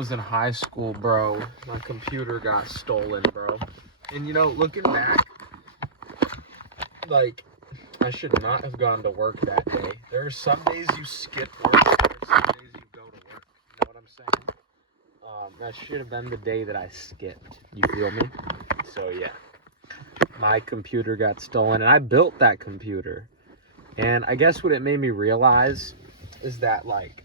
Was in high school, bro. My computer got stolen, bro. And looking back, like, I should not have gone to work that day. There are some days you skip work, there are some days you go to work. You know what I'm saying? That should have been the day that I skipped. You feel me? So yeah, my computer got stolen, and I built that computer. And I guess what it made me realize is that, like,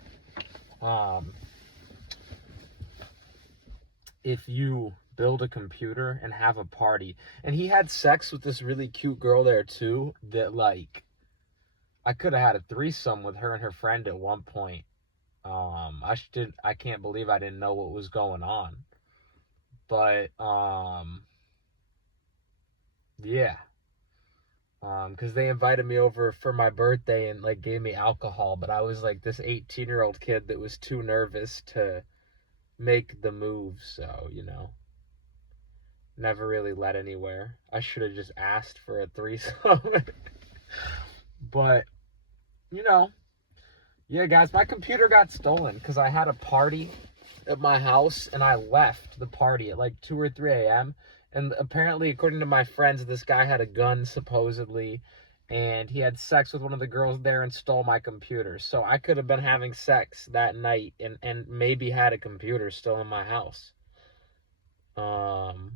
if you build a computer and have a party, and he had sex with this really cute girl there too, that, like, I could have had a threesome with her and her friend at one point. I can't believe I didn't know what was going on. But yeah. Because they invited me over for my birthday and, like, gave me alcohol, but I was like this 18-year-old kid that was too nervous to make the move, so never really led anywhere. I should have just asked for a threesome. But yeah, guys, my computer got stolen because I had a party at my house, and I left the party at like 2 or 3 a.m. And apparently, according to my friends, this guy had a gun, supposedly, and he had sex with one of the girls there and stole my computer. So I could have been having sex that night and maybe had a computer still in my house. And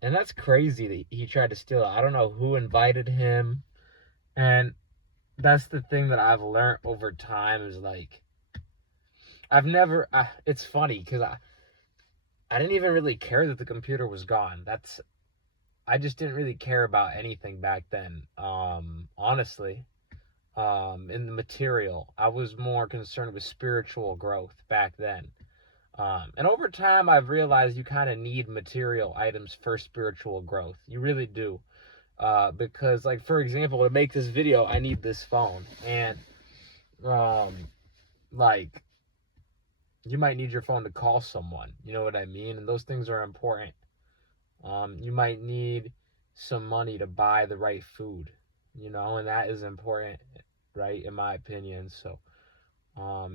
that's crazy that he tried to steal it. I don't know who invited him. And that's the thing that I've learned over time is, like, it's funny because I didn't even really care that the computer was gone. I just didn't really care about anything back then. Honestly, in the material, I was more concerned with spiritual growth back then. And over time, I've realized you kind of need material items for spiritual growth. You really do. Because, like, for example, to make this video, I need this phone. And, like, you might need your phone to call someone. You know what I mean? And those things are important. You might need some money to buy the right food, and that is important, right, in my opinion. So,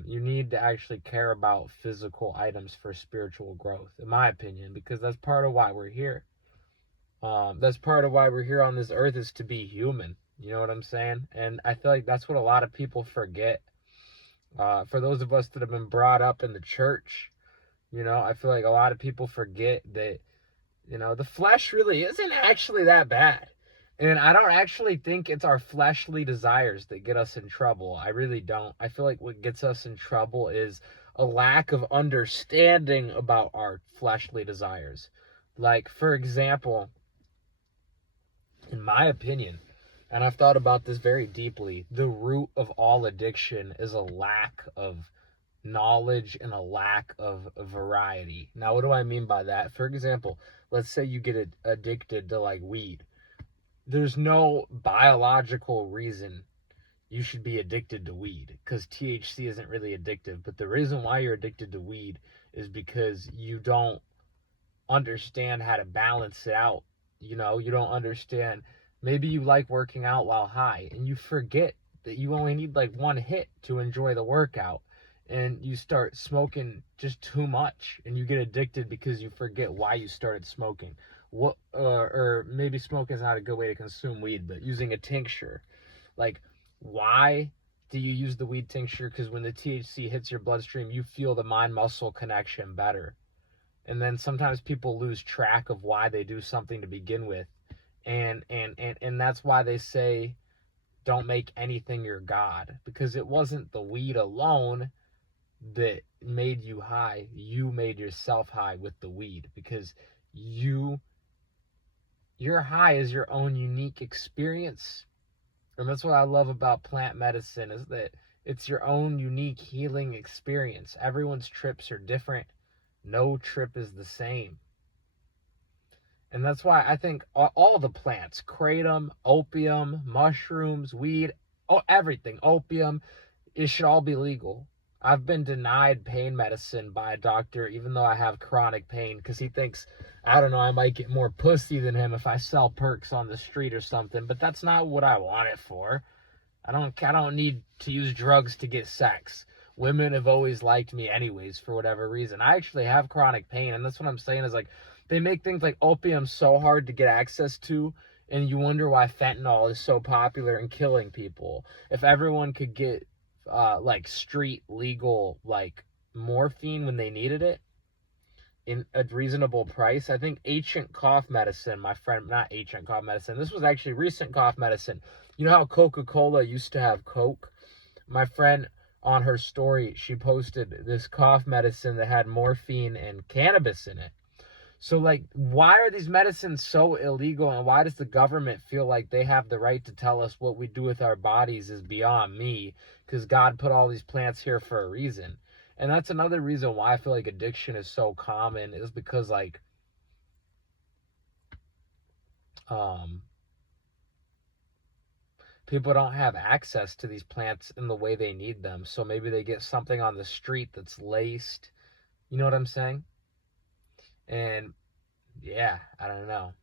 you need to actually care about physical items for spiritual growth, in my opinion, because that's part of why we're here. That's part of why we're here on this earth, is to be human. You know what I'm saying? And I feel like that's what a lot of people forget. For those of us that have been brought up in the church, I feel like a lot of people forget that, the flesh really isn't actually that bad. And I don't actually think it's our fleshly desires that get us in trouble. I really don't. I feel like what gets us in trouble is a lack of understanding about our fleshly desires. Like, for example, in my opinion, and I've thought about this very deeply, the root of all addiction is a lack of knowledge and a lack of variety. Now, what do I mean by that? For example, let's say you get addicted to, like, weed. There's no biological reason you should be addicted to weed, because THC isn't really addictive. But the reason why you're addicted to weed is because you don't understand how to balance it out. You don't understand. Maybe you like working out while high, and you forget that you only need, like, one hit to enjoy the workout. And you start smoking just too much, and you get addicted because you forget why you started smoking. Or maybe smoking is not a good way to consume weed, but using a tincture. Like, why do you use the weed tincture? Because when the THC hits your bloodstream, you feel the mind-muscle connection better. And then sometimes people lose track of why they do something to begin with. And that's why they say, don't make anything your God. Because it wasn't the weed alone that made you high. You made yourself high with the weed, because your high is your own unique experience. And that's what I love about plant medicine, is that it's your own unique healing experience. Everyone's trips are different. No trip is the same. And that's why I think all the plants, kratom, opium, mushrooms, weed, everything, opium, it should all be legal. I've been denied pain medicine by a doctor, even though I have chronic pain, because he thinks, I don't know, I might get more pussy than him if I sell perks on the street or something. But that's not what I want it for. I don't need to use drugs to get sex. women have always liked me anyways for whatever reason. I actually have chronic pain, and that's what I'm saying is like they make things like opium so hard to get access to, and you wonder why fentanyl is so popular and killing people. If everyone could get like street legal like morphine when they needed it in a reasonable price. I think ancient cough medicine, my friend, not ancient cough medicine, this was actually recent cough medicine. You know how Coca-Cola used to have Coke? My friend, on her story, she posted this cough medicine that had morphine and cannabis in it. So, like, why are these medicines so illegal, and why does the government feel like they have the right to tell us what we do with our bodies is beyond me, because God put all these plants here for a reason. And that's another reason why I feel like addiction is so common, is because, like, people don't have access to these plants in the way they need them. So maybe they get something on the street that's laced. You know what I'm saying? And yeah, I don't know.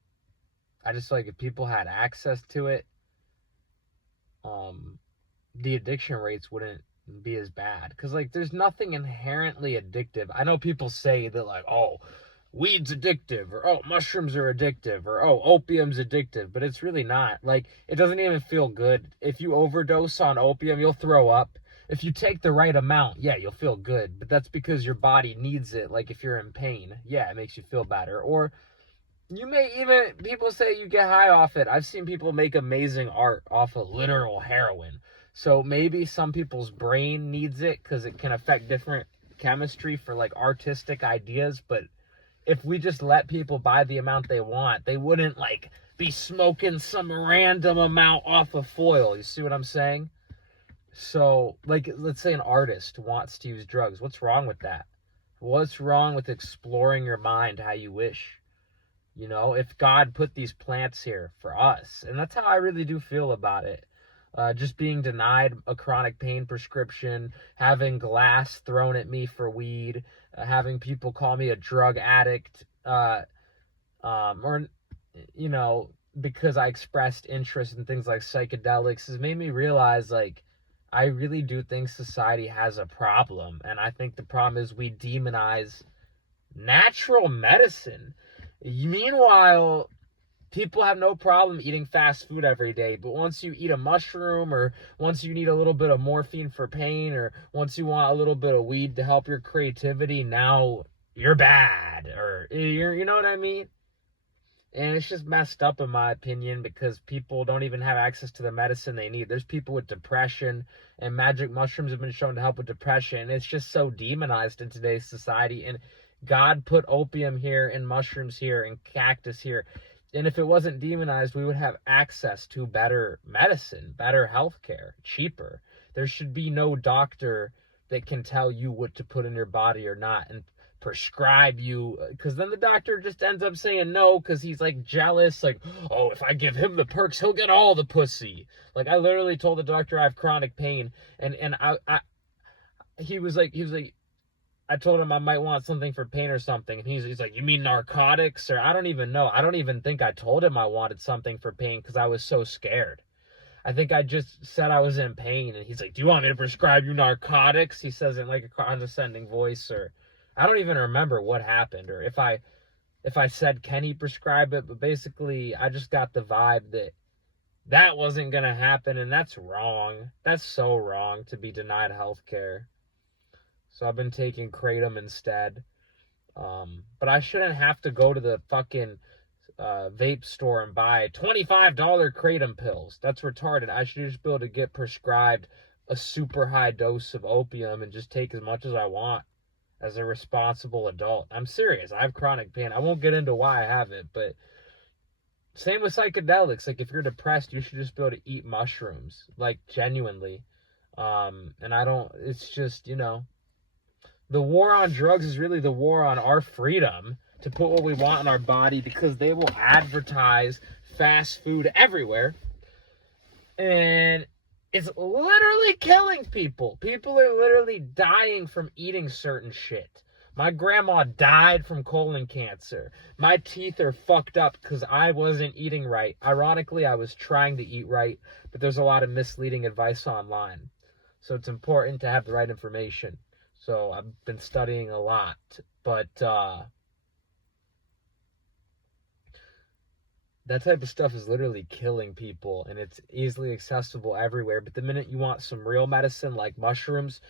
I just feel like if people had access to it, the addiction rates wouldn't be as bad. Because, like, there's nothing inherently addictive. I know people say that, like, oh, weed's addictive, or oh, mushrooms are addictive, or oh, opium's addictive, but it's really not. Like, it doesn't even feel good. If you overdose on opium, you'll throw up. If you take the right amount, yeah, you'll feel good, but that's because your body needs it. Like, if you're in pain, yeah, it makes you feel better. Or you may even, people say you get high off it. I've seen people make amazing art off of literal heroin. So maybe some people's brain needs it because it can affect different chemistry for like artistic ideas. But if we just let people buy the amount they want, they wouldn't like be smoking some random amount off of foil. You see what I'm saying? So, like, let's say an artist wants to use drugs. What's wrong with that? What's wrong with exploring your mind how you wish? You know, if God put these plants here for us, and that's how I really do feel about it. Just being denied a chronic pain prescription, having glass thrown at me for weed, having people call me a drug addict, or, you know, because I expressed interest in things like psychedelics has made me realize, like, I really do think society has a problem. And I think the problem is we demonize natural medicine. Meanwhile, people have no problem eating fast food every day, but once you eat a mushroom, or once you need a little bit of morphine for pain, or once you want a little bit of weed to help your creativity, now you're bad, or you know what I mean? And it's just messed up in my opinion, because people don't even have access to the medicine they need. There's people with depression, and magic mushrooms have been shown to help with depression. It's just so demonized in today's society. And God put opium here and mushrooms here and cactus here. And if it wasn't demonized, we would have access to better medicine, better health care, cheaper. There should be no doctor that can tell you what to put in your body or not, and prescribe you, because then the doctor just ends up saying no because he's like jealous, like, oh, if I give him the perks, he'll get all the pussy. Like, I literally told the doctor I have chronic pain, and he was like, I told him I might want something for pain or something, and he's like, you mean narcotics? Or I don't even know. I don't even think I told him I wanted something for pain because I was so scared. I think I just said I was in pain, and he's like, do you want me to prescribe you narcotics? He says it in like a condescending voice, or I don't even remember what happened, or if I said, can he prescribe it? But basically, I just got the vibe that that wasn't going to happen, and that's wrong. That's so wrong, to be denied health care. So I've been taking Kratom instead. But I shouldn't have to go to the fucking vape store and buy $25 Kratom pills. That's retarded. I should just be able to get prescribed a super high dose of opium and just take as much as I want as a responsible adult. I'm serious. I have chronic pain. I won't get into why I have it, but same with psychedelics. Like, if you're depressed, you should just be able to eat mushrooms, like, genuinely. And I don't, it's just, you know, the war on drugs is really the war on our freedom to put what we want in our body, because they will advertise fast food everywhere. And it's literally killing people. People are literally dying from eating certain shit. My grandma died from colon cancer. My teeth are fucked up because I wasn't eating right. Ironically, I was trying to eat right, but there's a lot of misleading advice online. So it's important to have the right information. So I've been studying a lot, but that type of stuff is literally killing people, and it's easily accessible everywhere. But the minute you want some real medicine like mushrooms,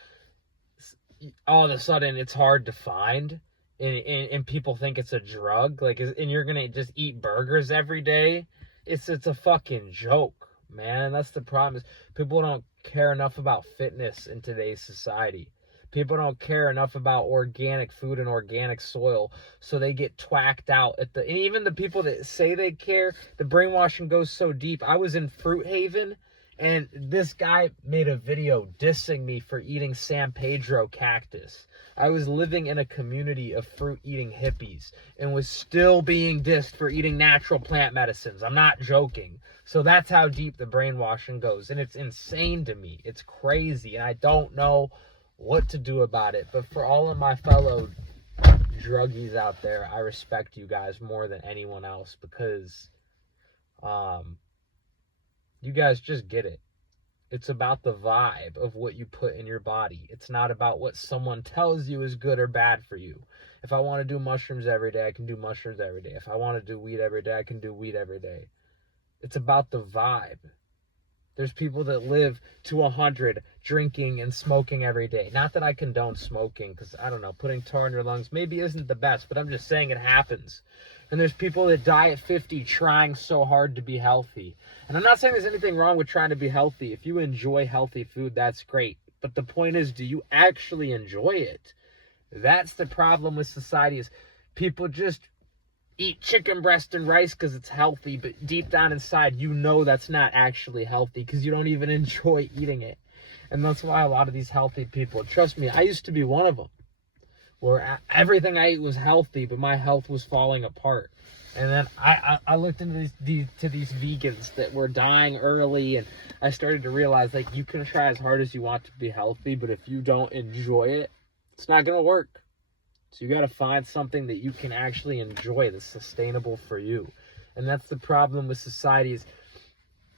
all of a sudden it's hard to find, and people think it's a drug. Like, and you're gonna just eat burgers every day. It's a fucking joke, man. That's the problem. Is people don't care enough about fitness in today's society. People don't care enough about organic food and organic soil, so they get twacked out at the. And even the people that say they care, the brainwashing goes so deep. I was in Fruit Haven, and this guy made a video dissing me for eating San Pedro cactus. I was living in a community of fruit-eating hippies and was still being dissed for eating natural plant medicines. I'm not joking. So that's how deep the brainwashing goes. And it's insane to me. It's crazy. And I don't know what to do about it. But for all of my fellow druggies out there, I respect you guys more than anyone else, because you guys just get it. It's about the vibe of what you put in your body. It's not about what someone tells you is good or bad for you. If I want to do mushrooms every day, I can do mushrooms every day. If I want to do weed every day, I can do weed every day. It's about the vibe. There's people that live to 100 drinking and smoking every day. Not that I condone smoking, because, I don't know, putting tar in your lungs maybe isn't the best, but I'm just saying it happens. And there's people that die at 50 trying so hard to be healthy. And I'm not saying there's anything wrong with trying to be healthy. If you enjoy healthy food, that's great. But the point is, do you actually enjoy it? That's the problem with society, is people just eat chicken breast and rice because it's healthy, but deep down inside, you know that's not actually healthy because you don't even enjoy eating it. And that's why a lot of these healthy people, trust me, I used to be one of them, where everything I ate was healthy, but my health was falling apart. And then I looked into these vegans that were dying early, and I started to realize, like, you can try as hard as you want to be healthy, but if you don't enjoy it, it's not going to work. So you got to find something that you can actually enjoy, that's sustainable for you. And that's the problem with society, is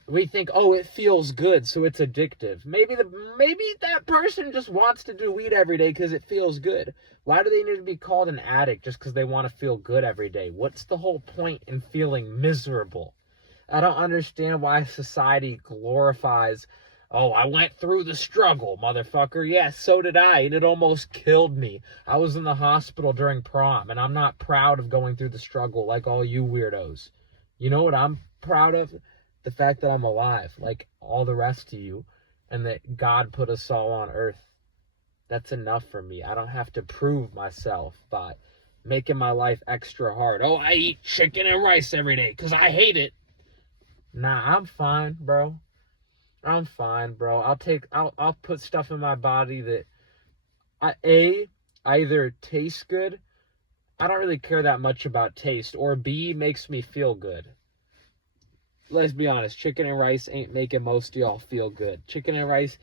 we think, oh, it feels good, so it's addictive. Maybe that person just wants to do weed every day because it feels good. Why do they need to be called an addict just because they want to feel good every day? What's the whole point in feeling miserable? I don't understand why society glorifies, oh, I went through the struggle, motherfucker. Yes, so did I, and it almost killed me. I was in the hospital during prom, and I'm not proud of going through the struggle like all you weirdos. You know what I'm proud of? The fact that I'm alive, like all the rest of you, and that God put us all on earth. That's enough for me. I don't have to prove myself by making my life extra hard. Oh, I eat chicken and rice every day because I hate it. Nah, I'm fine, bro. I'm fine, bro. I'll put stuff in my body that either tastes good. I don't really care that much about taste, or B, makes me feel good. Let's be honest, chicken and rice ain't making most of y'all feel good. Chicken and rice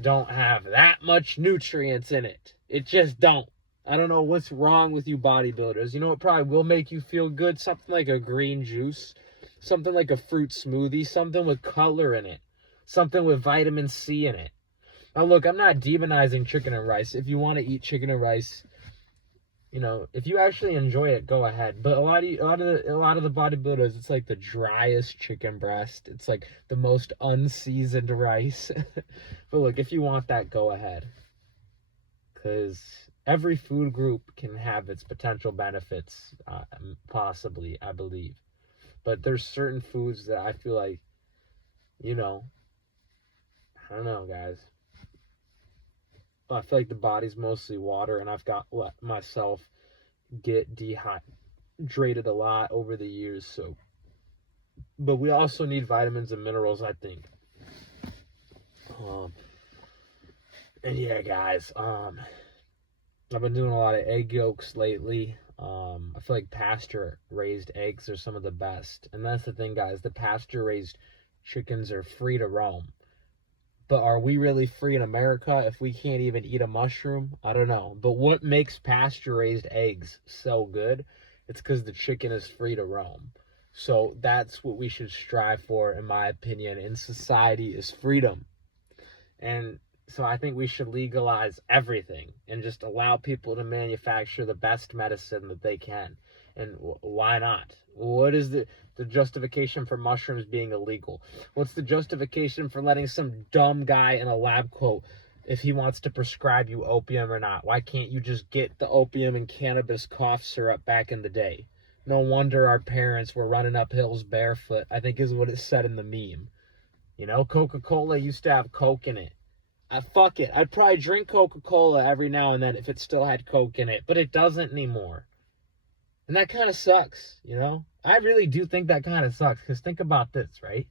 don't have that much nutrients in it. It just don't. I don't know what's wrong with you bodybuilders. You know what probably will make you feel good? Something like a green juice, something like a fruit smoothie, something with color in it, something with vitamin C in it. Now look, I'm not demonizing chicken and rice. If you want to eat chicken and rice, you know, if you actually enjoy it, go ahead. But a lot of the bodybuilders, it's like the driest chicken breast. It's like the most unseasoned rice. But look, if you want that, go ahead. Because every food group can have its potential benefits, possibly, I believe. But there's certain foods that I feel like, you know, I don't know, guys. I feel like the body's mostly water, and I've got let myself get dehydrated a lot over the years. So, but we also need vitamins and minerals, I think. And yeah, guys, I've been doing a lot of egg yolks lately. I feel like pasture-raised eggs are some of the best. And that's the thing, guys. The pasture-raised chickens are free to roam. But are we really free in America if we can't even eat a mushroom? I don't know. But what makes pasture-raised eggs so good? It's because the chicken is free to roam. So that's what we should strive for, in my opinion, in society, is freedom. And So I think we should legalize everything and just allow people to manufacture the best medicine that they can. And why not? What is the justification for mushrooms being illegal? What's the justification for letting some dumb guy in a lab coat if he wants to prescribe you opium or not? Why can't you just get the opium and cannabis cough syrup back in the day? No wonder our parents were running up hills barefoot, I think is what it said in the meme. You know, Coca-Cola used to have Coke in it. Fuck it. I'd probably drink Coca-Cola every now and then if it still had Coke in it, but it doesn't anymore. And that kind of sucks, you know? I really do think that kind of sucks, because think about this, right?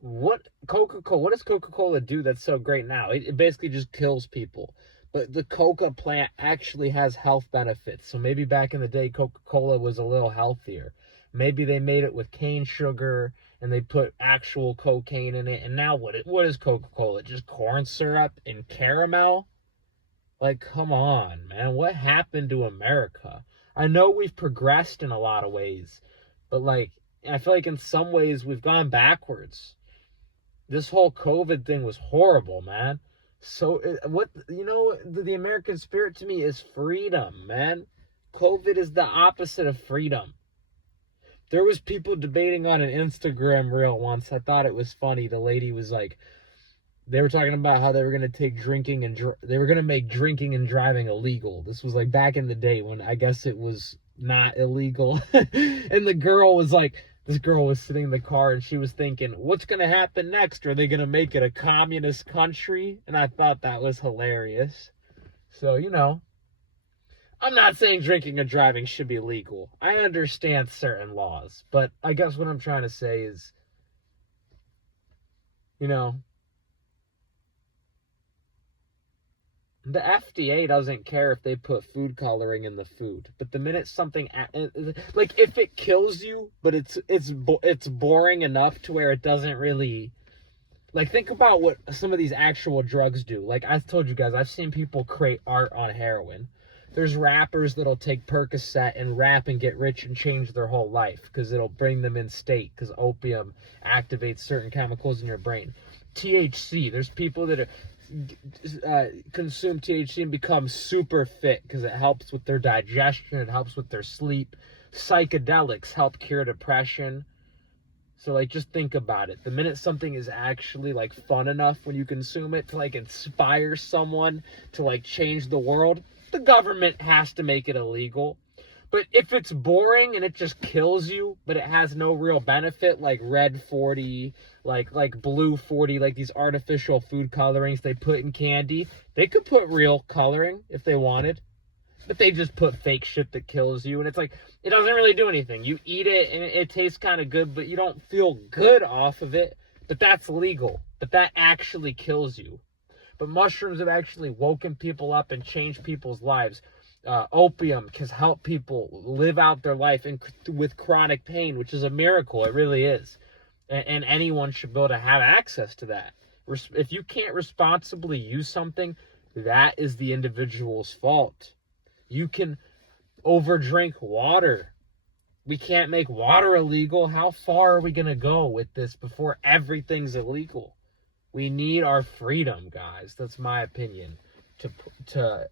What does Coca-Cola do that's so great now? It basically just kills people. But the Coca plant actually has health benefits. So maybe back in the day, Coca-Cola was a little healthier. Maybe they made it with cane sugar and they put actual cocaine in it. And now what is Coca-Cola? Just corn syrup and caramel? Like, come on, man. What happened to America? I know we've progressed in a lot of ways, but like, I feel like in some ways we've gone backwards. This whole COVID thing was horrible, man. So the American spirit to me is freedom, man. COVID is the opposite of freedom. There was people debating on an Instagram reel once. I thought it was funny. The lady was like, they were talking about how they were going to take drinking and they were going to make drinking and driving illegal. This was like back in the day when I guess it was not illegal. And this girl was sitting in the car and she was thinking, what's going to happen next? Are they going to make it a communist country? And I thought that was hilarious. So, I'm not saying drinking and driving should be legal. I understand certain laws, but I guess what I'm trying to say is, the FDA doesn't care if they put food coloring in the food, but the minute something like if it kills you, but it's boring enough to where it doesn't really, like, think about what some of these actual drugs do. Like I told you guys, I've seen people create art on heroin. There's rappers that'll take Percocet and rap and get rich and change their whole life because it'll bring them in state because opium activates certain chemicals in your brain. THC, there's people that consume THC and become super fit because it helps with their digestion, it helps with their sleep. Psychedelics help cure depression. So like, just think about it. The minute something is actually like fun enough when you consume it to like inspire someone to like change the world, the government has to make it illegal. But if it's boring and it just kills you, but it has no real benefit, like red 40, like blue 40, like these artificial food colorings they put in candy, they could put real coloring if they wanted. But they just put fake shit that kills you, and it's like, it doesn't really do anything. You eat it and it tastes kind of good, but you don't feel good off of it. But that's legal. But that actually kills you. But mushrooms have actually woken people up and changed people's lives. Opium can help people live out their life with chronic pain, which is a miracle. It really is. And anyone should be able to have access to that. If you can't responsibly use something, that is the individual's fault. You can overdrink water. We can't make water illegal. How far are we going to go with this before everything's illegal? We need our freedom, guys. That's my opinion. To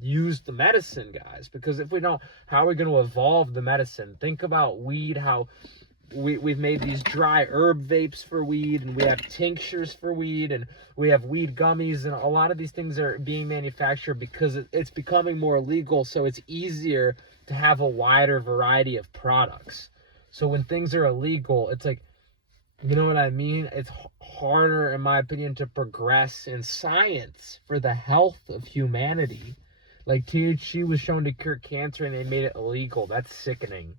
use the medicine, guys. Because if we don't, how are we going to evolve the medicine? Think about weed, how we've made these dry herb vapes for weed, and we have tinctures for weed, and we have weed gummies, and a lot of these things are being manufactured because it's becoming more legal, so it's easier to have a wider variety of products. So when things are illegal, it's like, you know what I mean? It's harder, in my opinion, to progress in science for the health of humanity. Like THC was shown to cure cancer and they made it illegal. That's sickening.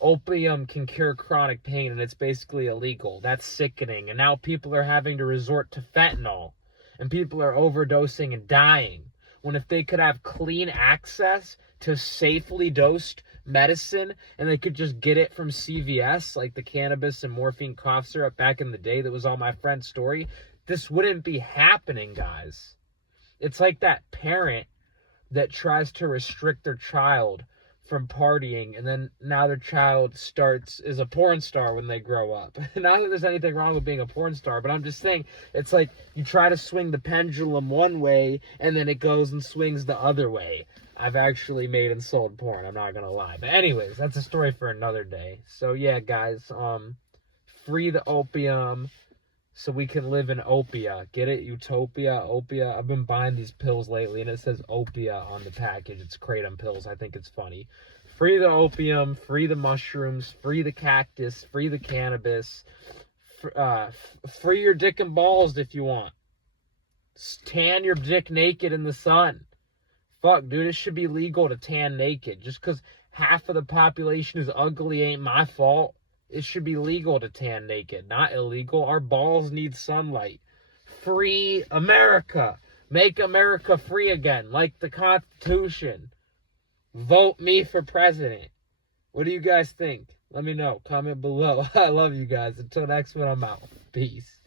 Opium can cure chronic pain and it's basically illegal. That's sickening. And now people are having to resort to fentanyl. And people are overdosing and dying. When if they could have clean access to safely dosed medicine and they could just get it from CVS, like the cannabis and morphine cough syrup back in the day that was all my friend's story, this wouldn't be happening, guys. It's like that parent that tries to restrict their child from partying, and then now their child is a porn star when they grow up. Not that there's anything wrong with being a porn star, but I'm just saying, it's like you try to swing the pendulum one way and then it goes and swings the other way. I've actually made and sold porn, I'm not gonna lie. But anyways, that's a story for another day. So yeah, guys, free the opium so we can live in opia. Get it? Utopia, opia. I've been buying these pills lately and it says opia on the package. It's kratom pills. I think it's funny. Free the opium, free the mushrooms, free the cactus, free the cannabis, free your dick and balls if you want. Tan your dick naked in the sun. Fuck, dude, it should be legal to tan naked. Just because half of the population is ugly ain't my fault. It should be legal to tan naked, not illegal. Our balls need sunlight. Free America. Make America free again, like the Constitution. Vote me for president. What do you guys think? Let me know. Comment below. I love you guys. Until next one, I'm out. Peace.